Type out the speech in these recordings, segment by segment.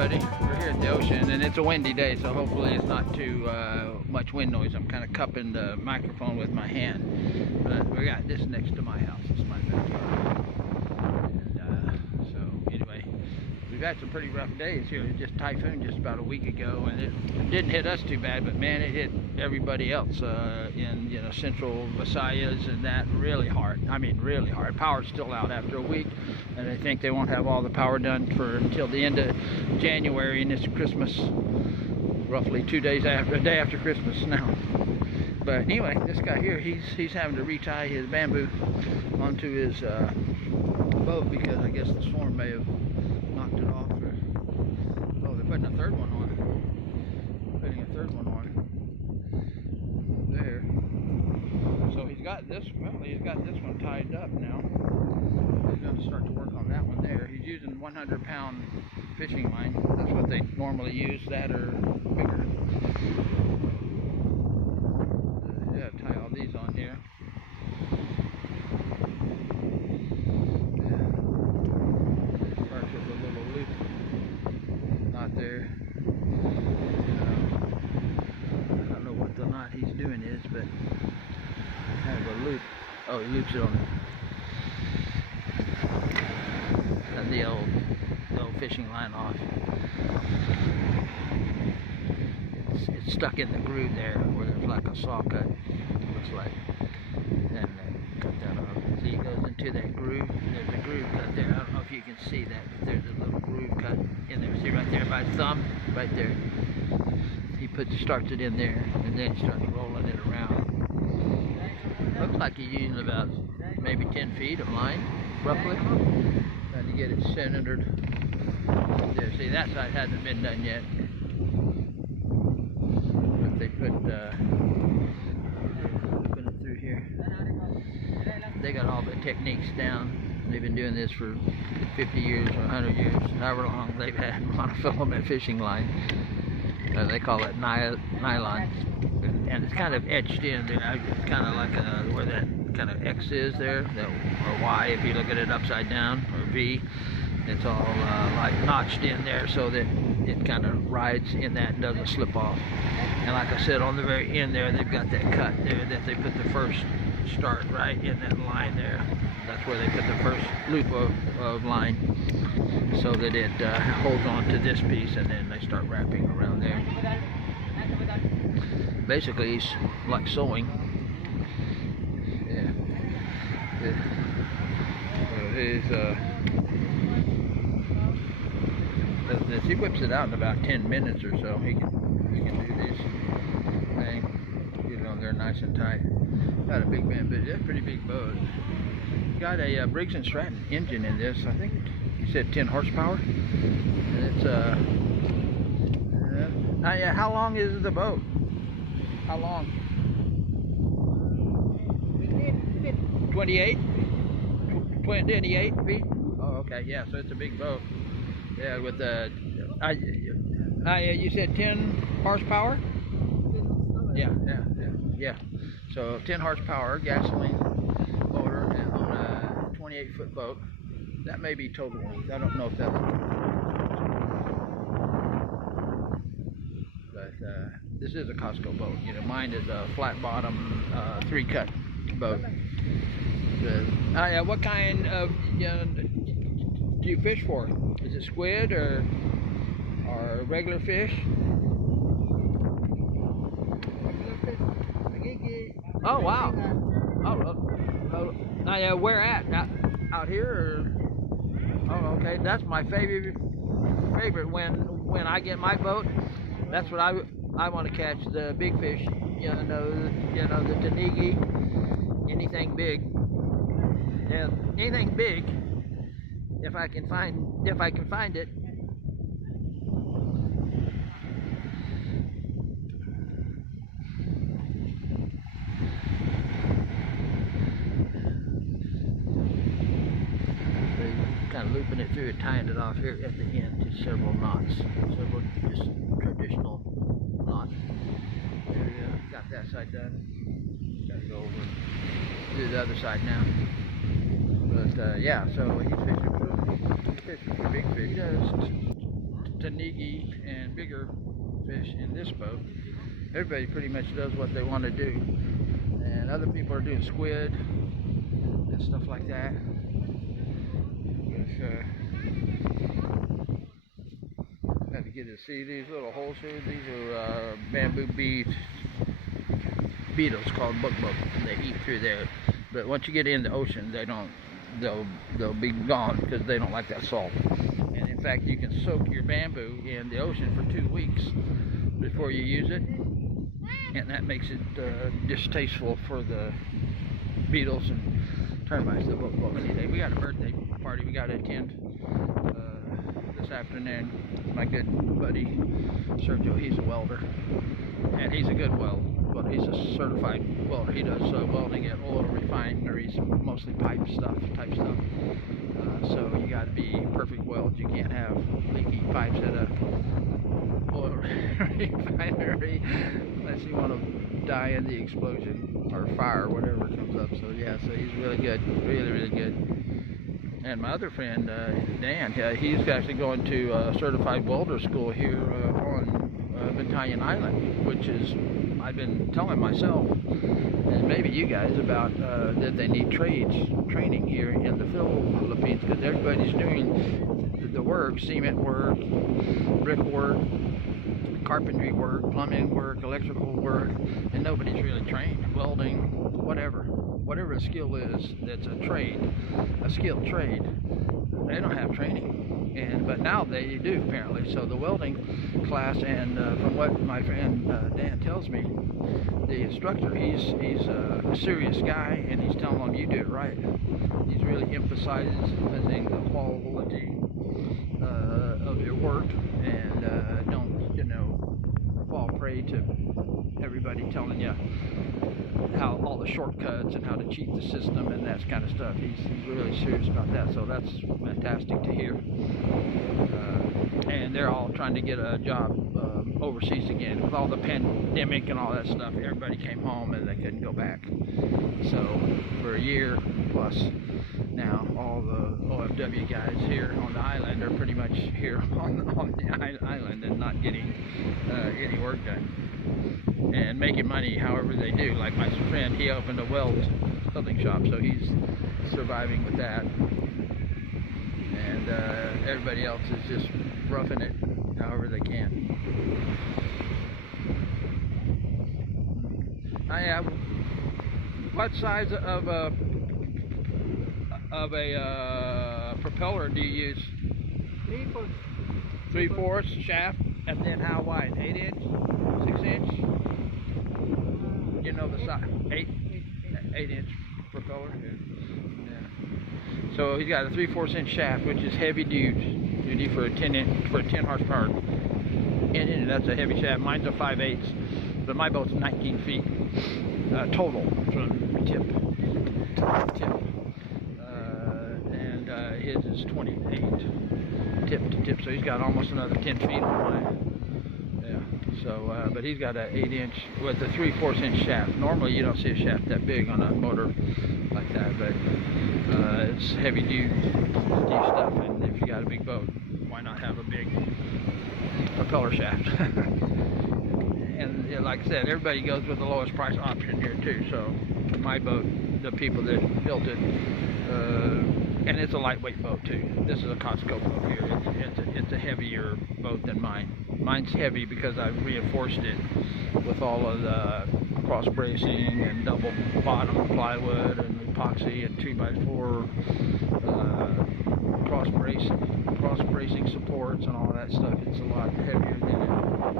everybody. We're here at the ocean, and it's a windy day, so hopefully it's not too much wind noise. I'm kind of cupping the microphone with my hand. But we got this next to my house. It's my backyard. And so anyway, we've had some pretty rough days here. Just Typhoon just about a week ago, and it didn't hit us too bad, but man, it hit everybody else in central Visayas and that really hard. I mean, really hard. Power's still out after a week, and I think they won't have all the power done for until the end of January, and it's Christmas, roughly a day after Christmas now. But anyway, this guy here, he's having to retie his bamboo onto his boat because I guess the storm may have knocked it off. Oh, they're putting a third one on. Putting a third one on there. So he's got this one tied up now. He's going to start to work on that one there. He's using 100-pound fishing line. That's what they normally use, that or bigger. Yeah, tie all these on here. Yeah. Starts with a little loop knot there. I don't know what the knot he's doing is, but kind of a loop. Oh, he loops it on the old fishing line off. It's stuck in the groove there where there's like a saw cut, looks like. Then they cut that off. See, it goes into that groove. There's a groove cut there. I don't know if you can see that, but there's a little groove cut in there. See right there by the thumb? Right there. He starts it in there, and then starts rolling it around. Looks like he's using about maybe 10 feet of line, roughly. Trying to get it centered there. See, that side hasn't been done yet. But they put it through here. They got all the techniques down. They've been doing this for 50 years or 100 years, however long they've had monofilament fishing line. They call it nylon, and it's kind of etched in there. It's kind of like where that kind of X is there, or Y if you look at it upside down, or V. It's all like notched in there so that it kind of rides in that and doesn't slip off. And like I said, on the very end there, they've got that cut there that they put the first start right in that line there. That's where they put the first loop of line, so that it holds on to this piece, and then they start wrapping around there. Basically, it's like sewing. Yeah. He whips it out in about 10 minutes or so. He can do this thing. They're nice and tight. Got a big bamboo. That's a pretty big boat. Got a Briggs & Stratton engine in this. I think he said 10 horsepower. And it's yeah. How long is the boat? How long? 28? 28 feet? Oh, okay. Yeah, so it's a big boat. Yeah, with the you said 10 horsepower? Yeah. So 10 horsepower gasoline motor and on a 28-foot boat. That may be total length. I don't know if that's. But this is a Costco boat. Mine is a flat bottom 3-cut boat. What kind of do you fish for? Is it squid or regular fish? Oh wow! Oh, where at? Out here? Or? Oh, okay. That's my favorite. When I get my boat, that's what I want to catch, the big fish. The tanigi, anything big. Yeah, anything big. If I can find it. Kind of looping it through and tying it off here at the end to several knots, several just traditional knots. There we go. Got that side done. Got to go over and do the other side now. But yeah, so he's fishing for big fish. tanigi and bigger fish in this boat. Everybody pretty much does what they want to do, and other people are doing squid and stuff like that. Had to get to see these little holes here. These are bamboo beetles called buckbug. They eat through there, but once you get in the ocean, they'll be gone because they don't like that salt. And in fact, you can soak your bamboo in the ocean for 2 weeks before you use it, and that makes it distasteful for the beetles and termites that won't go any day. We got a birthday party we got to attend this afternoon. My good buddy Sergio, he's a welder, and he's a good welder. He's a certified welder. He does welding at oil refineries, mostly type stuff. So you got to be perfect weld. You can't have leaky pipes at a oil refinery unless you want to die in the explosion or fire, whatever comes up. So yeah, so he's really good, really good. And my other friend Dan, he's actually going to certified welder school here on Battalion Island, which is, I've been telling myself and maybe you guys about that they need training here in the Philippines, because everybody's doing the work, cement work, brick work, carpentry work, plumbing work, electrical work, and nobody's really trained. Welding, whatever a skill is that's a skilled trade, they don't have training. But now they do, apparently. So the welding class, and from what my friend Dan tells me, the instructor, he's a serious guy, and he's telling them, you do it right. He's really emphasizing the quality of your work, and don't fall prey to everybody telling you how all the shortcuts and how to cheat the system and that kind of stuff. He's really serious about that, so that's fantastic to hear. And they're all trying to get a job overseas again. With all the pandemic and all that stuff, everybody came home and they couldn't go back. So for a year plus now, all the OFW guys here on the island are pretty much here on the island and not getting any work done and making money however they do. Like my friend, he opened a welding shop, so he's surviving with that. And everybody else is just roughing it however they can. What size of a propeller do you use? 3/4 shaft, and then how wide? 8 inch, 6 inch? You know the size? 8 inch propeller. Yeah. So he's got a 3/4 inch shaft, which is heavy duty for a 10 horsepower engine. That's a heavy shaft. Mine's a 5/8, but my boat's 19 feet total from tip to tip. His is 28 tip to tip, so he's got almost another 10 feet on mine. Yeah. So, but he's got an 8 inch with a 3/4 inch shaft. Normally, you don't see a shaft that big on a motor like that, but it's heavy duty stuff. And if you got a big boat, why not have a big propeller shaft? And yeah, like I said, everybody goes with the lowest price option here too. So my boat, the people that built it, and it's a lightweight boat too. This is a Costco boat here. It's a heavier boat than mine. Mine's heavy because I've reinforced it with all of the cross bracing and double bottom plywood and epoxy and 2x4 cross bracing supports and all that stuff. It's a lot heavier than it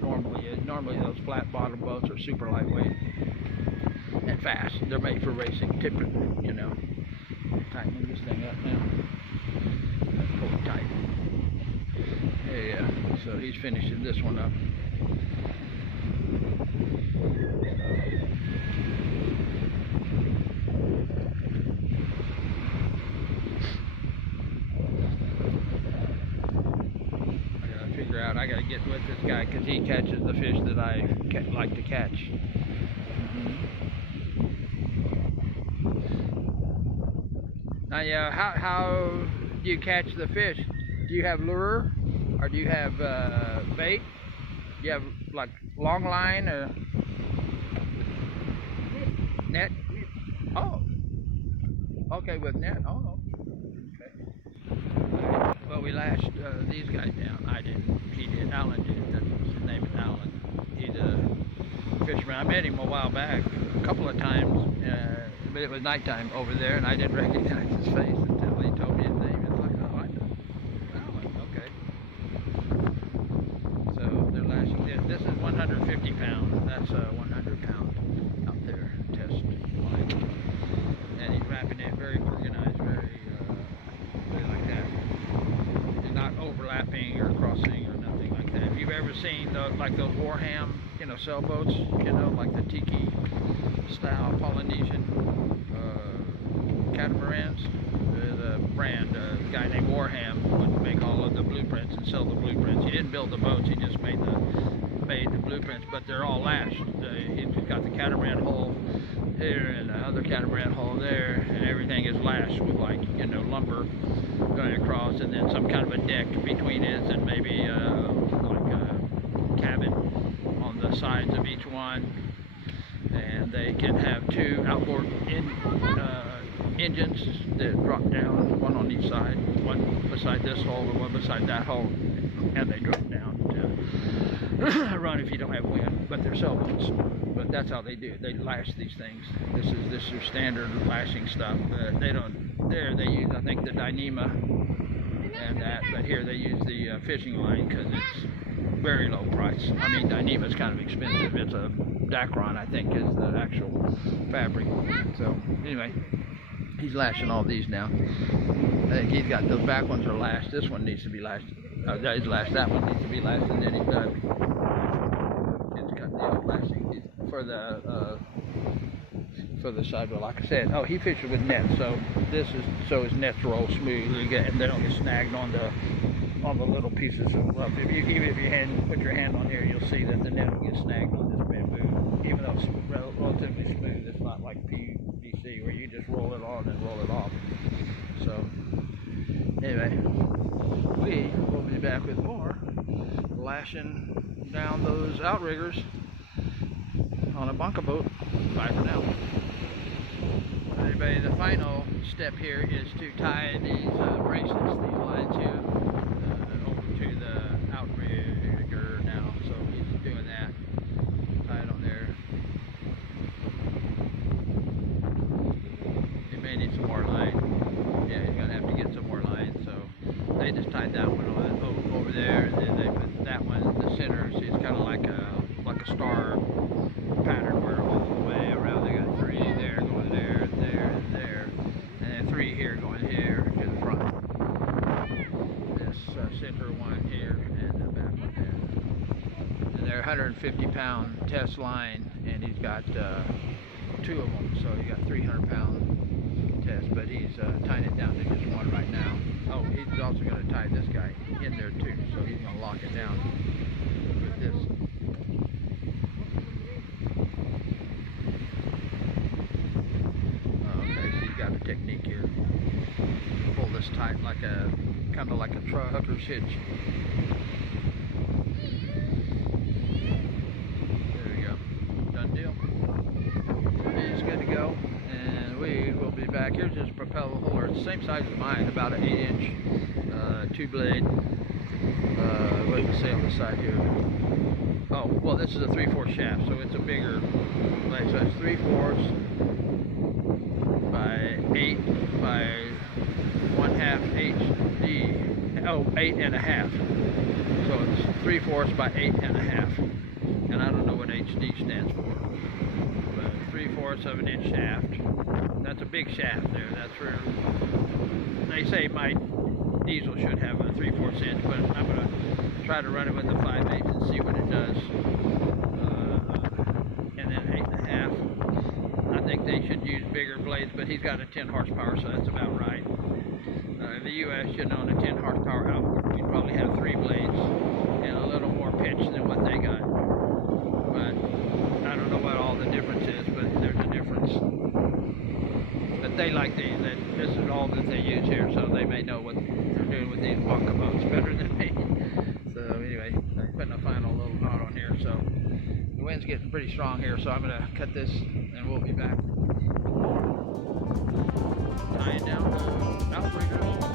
normally is. Normally those flat bottom boats are super lightweight and fast. They're made for racing, typically, Tightening this thing up now. Pull it tight. Yeah, so he's finishing this one up. I gotta get with this guy because he catches the fish that I like to catch. Now, how do you catch the fish? Do you have lure Or do you have bait? Do you have like long line or net? Oh, okay, with net. Oh, okay. Well, we lashed these guys down. I didn't. He did. Alan did. That's his name is Alan. He's a fisherman. I met him a while back, a couple of times, but it was nighttime over there, and I didn't recognize his face until he told me his name. It's like, oh, I know Alan. Okay. So they're lashing. This is 150 pounds. That's 100 pound out there test line, and he's wrapping it very organized, very like that. It's not overlapping or crossing or nothing like that. If you've ever seen like those Warham, sailboats, like the tiki style Polynesian catamarans, the brand, a guy named Warham would make all of the blueprints and sell the blueprints. He didn't build the boats, he just made the blueprints, but they're all lashed. He's got the catamaran hull here and the other catamaran hull there, and everything is lashed with lumber going across, and then some kind of a deck between it, and maybe like a cabin on the sides of each one. And they can have two outboard engines that drop down, one on each side, one beside this hole and one beside that hole, and they drop down to run if you don't have wind. But they're sailboats. But that's how they do it. They lash these things. This is their standard lashing stuff. They don't. There they use, I think, the Dyneema and that. But here they use the fishing line because it's very low price. I mean, Dyneema is kind of expensive. It's a Dacron, I think, is the actual fabric. So anyway, he's lashing all these now. I think he's got those back ones are lashed. This one needs to be lashed. That is lashed. That one needs to be lashed, and then he's done. It's got the lashing for the sidewall. Like I said, he fishes with nets, so his nets roll smooth, and they don't get snagged on the little pieces of fluff. Even if you put your hand on here, you'll see that the net will get snagged on this bamboo, even though it's relatively smooth. It's not like PVC where you just roll it on and roll it off. So anyway, we will be back with more lashing down those outriggers on a bunker boat. Bye for now. Anyway, the final step here is to tie these braces, these lines here, over to the outrigger now. So he's doing that. Tie it on there. He may need some more line. Yeah, he's gonna have to get some more line. So they just tied that one on over there, and then they put that one in the center. So it's kind of like a star pattern where all the way around they got three there going there, there, and there, and then three here going here to the front. This center one here and the back one there. And they're 150-pound test line, and he's got two of them, so he got 300-pound test. But he's tying it down to just one right now. Oh, he's also going to tie this guy in there too, so he's going to lock it down with this. Technique here. Pull this tight like kind of like a trucker's hitch. There we go. Done deal. He's good to go, and we will be back. Here's his propeller holder. It's the same size as mine, about an 8-inch two-blade. What does it say on the side here? Oh, well, this is a 3/4 shaft, so it's a bigger blade. So it's 3/4 by 8 by 1/2 HD. Oh, 8.5. So it's 3/4 by 8.5. And I don't know what HD stands for. But 3/4 of an inch shaft. That's a big shaft there. That's where they say my diesel should have a 3/4 inch, but I'm going to try to run it with a 5/8 and see what it does. And then 8.5. I think they should use bigger blades, but he's got a 10 horsepower, so that's about right. In the U.S., on a 10 horsepower outboard, you'd probably have 3 blades and a little more pitch than what they got. But I don't know what all the difference is, but there's a difference. But they like these. This is all that they use here, so they may know what they're doing with these bunker boats better than me. getting pretty strong here, so I'm going to cut this and we'll be back. Tying down the outriggers.